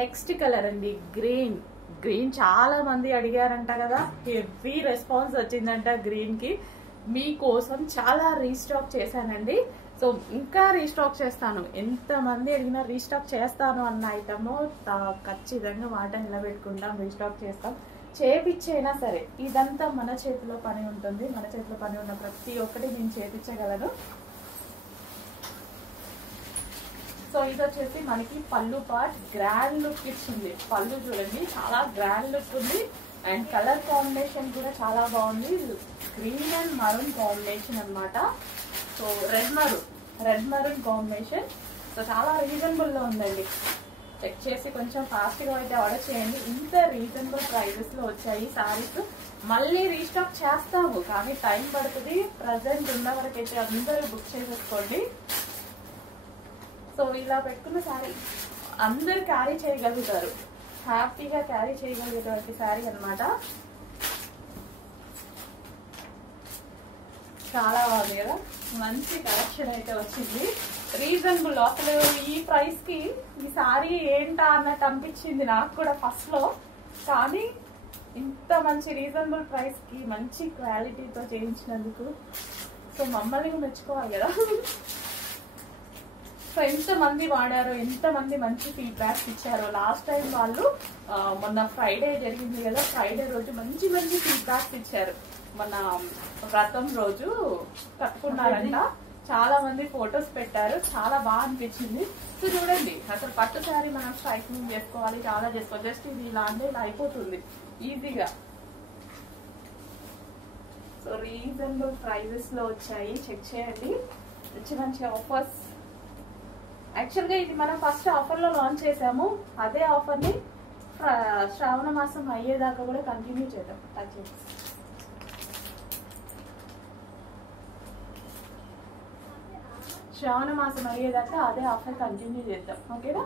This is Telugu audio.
నెక్స్ట్ కలర్ అండి గ్రీన్. గ్రీన్ చాలా మంది అడిగారంట కదా, హెవీ రెస్పాన్స్ వచ్చిందంట గ్రీన్ కి. మీకోసం చాలా రీస్టాక్ చేశానండి. సో ఇంకా రీస్టాక్ చేస్తాను, ఎంత మంది అడిగినా రీస్టాక్ చేస్తాను అన్న ఐటమ్ ఖచ్చితంగా మాట నిలబెట్టుకుంటాం, రీస్టాక్ చేస్తాం. చేపిచ్చైనా సరే ఇదంతా మన చేతిలో పని ఉంటుంది. మన చేతిలో పని ఉన్న ప్రతి ఒక్కటి నేను చేపించగలను. సో ఇది వచ్చేసి మనకి పళ్ళు పార్ట్ గ్రాండ్ లుక్ ఇచ్చింది. పళ్ళు చూడండి చాలా గ్రాండ్ లుక్ ఉంది. అండ్ కలర్ కాంబినేషన్ కూడా చాలా బాగుంది. గ్రీన్ అండ్ మరూన్ కాంబినేషన్ అన్నమాట. So red maroon combination. So చాలా రీజనబుల్ లో ఉందండి. చెక్ చేసి కొంచెం ఫాస్ట్ గా అయితే ఆర్డర్ చేయండి. ఇంత రీజనబుల్ ప్రైజెస్ లో వచ్చాయి సారీస్. మళ్ళీ రీస్టాక్ చేస్తాము కానీ టైం పడుతుంది. ప్రజెంట్ ఉన్న వరకు అయితే అందరూ బుక్ చేసేసుకోండి. సో ఇలా పెట్టుకున్న శారీ అందరు క్యారీ చేయగలుగుతారు, హ్యాపీగా క్యారీ చేయగలిగేటువంటి శారీ అన్నమాట. చాలా బాగుంది కదా, మంచి కలెక్షన్ అయితే వచ్చింది. రీజనబుల్, అసలు ఈ ప్రైస్ కి ఈ శారీ ఏంటా అన్నట్టు అనిపించింది నాకు కూడా ఫస్ట్ లో. కానీ ఇంత మంచి రీజనబుల్ ప్రైస్ కి మంచి క్వాలిటీతో చేయించినందుకు సో మమ్మల్ని మెచ్చుకోవాలి కదా. సో ఎంత మంది వాడారో, ఎంత మంది మంచి ఫీడ్బ్యాక్స్ ఇచ్చారో. లాస్ట్ టైం వాళ్ళు మొన్న ఫ్రైడే జరిగింది కదా, ఫ్రైడే రోజు మంచి మంచి ఫీడ్బ్యాక్స్ ఇచ్చారు. మన వ్రతం రోజు కట్టుకున్నారంట, చాలా మంది ఫొటోస్ పెట్టారు, చాలా బాగా అనిపించింది. సో చూడండి అసలు పట్టు శారీ మనం స్ట్రైకింగ్ చేసుకోవాలి, చాలా చేసుకోవాలి. జస్ట్ ఇది ఇలా అంటే ఇలా అయిపోతుంది ఈజీగా. సో రీజనబుల్ ప్రైజెస్ లో వచ్చాయి, చెక్ చేయండి. మంచి మంచి ఆఫర్స్. యాక్చువల్గా ఇది మనం ఫస్ట్ ఆఫర్ లో లాంచ్ చేసాము. అదే ఆఫర్ ని శ్రావణ మాసం అయ్యేదాకా కూడా కంటిన్యూ చేద్దాం. శ్రావణ మాసం అయ్యేదాకా అదే ఆఫర్ కంటిన్యూ చేద్దాం, ఓకేనా.